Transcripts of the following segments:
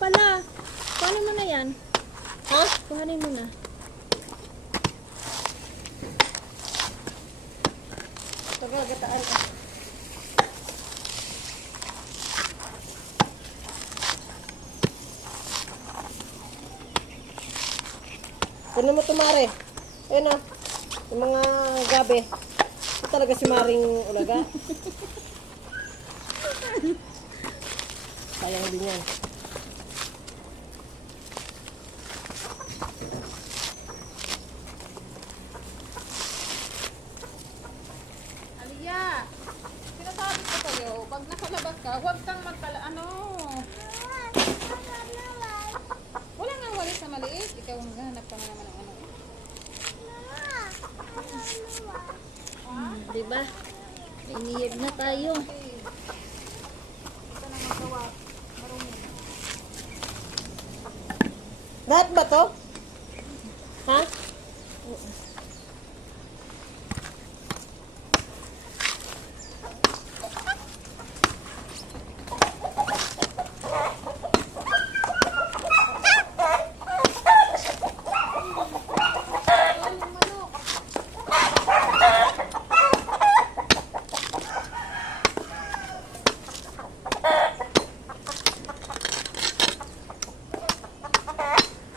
pala. Kuhanin mo na yan. Ha? Kuhanin mo na. Tagagataan ka. Kunin mo ito, Mare. Ayun na. Yung mga gabi. Ito talaga si Maring Ulaga. Sayang din yan. Aliyah, sinasabi ko sa'yo, pag nakalabas ka, huwag kang wala nga walis na maliit. Ikaw ang hanap ka naman ng ano. Diba? Inihib na tayo. Ito na magawa. Marunong. Lahat ba to? Ha?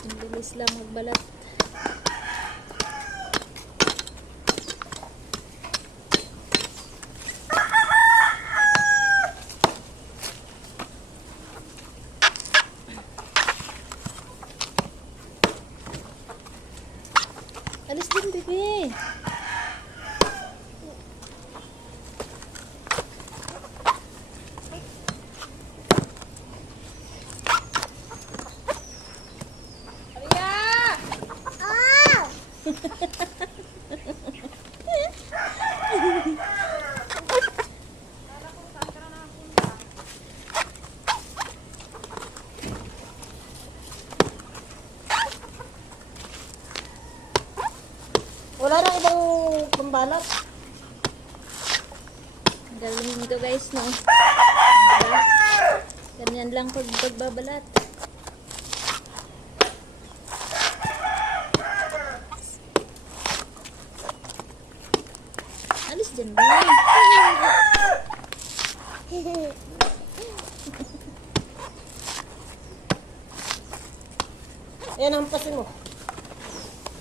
Ang bilis lang magbalat. Alis din, bebe. Aliyah! Wala nang ibang pambalat. Galing to guys, no? Diba? Ganyan lang pag pagbabalat. Alis dyan ba? Ayan, hampasin mo.